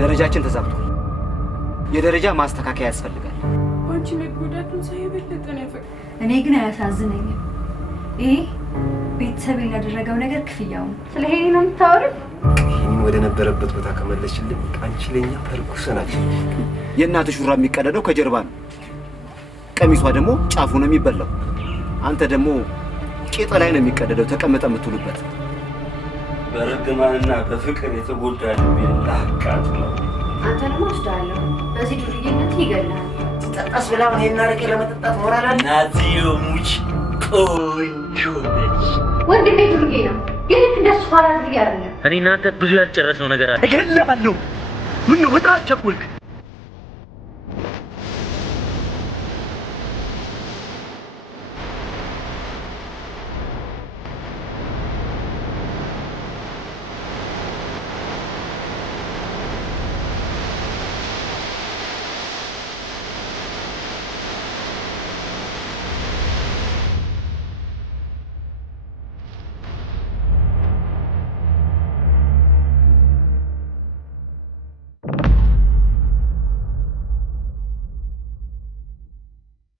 ደረጃችን ተዛብቷል። የደረጃ ማስተካከያ ያስፈልጋል። አንቺ መጎዳቱን ሳይበለጥ ነው ያፈቅ እኔ ግን አያሳዝነኝም። ይሄ ቤተሰብ ያደረገው ነገር ክፍያው ነው። ስለ ሄኒ ነው የምታወሪው? ሄኒ ወደ ነበረበት ቦታ ከመለስሽልኝ አንቺ ለኛ ፐርኩስ ናችሁ። የእናትሽ ሹራብ የሚቀደደው ከጀርባ ነው። ቀሚሷ ደግሞ ጫፉ ነው የሚበላው። አንተ ደግሞ ቄጠ ላይ ነው የሚቀደደው ተቀመጠ የምትውሉበት። በርግማንና በፍቅር የተጎዳ ልብ ላቃጥለው። አንተንም ወስዳለሁ። በዚህ ዱርዬነት ይገላል። ጠጣስ ብላ ይሄን አረቄ ለመጠጣት ሞራል አለ? ናዚዮ ሙች ቆንጆ ነች። ወንድሜ ዱርዬ ነው፣ ግን እንደሱ ፋራ ዱርዬ አይደለም። እኔ እናንተ ብዙ ያልጨረስነው ነገር አለ። እገላለሁ። ምን ነው በጣም ቸኩልክ?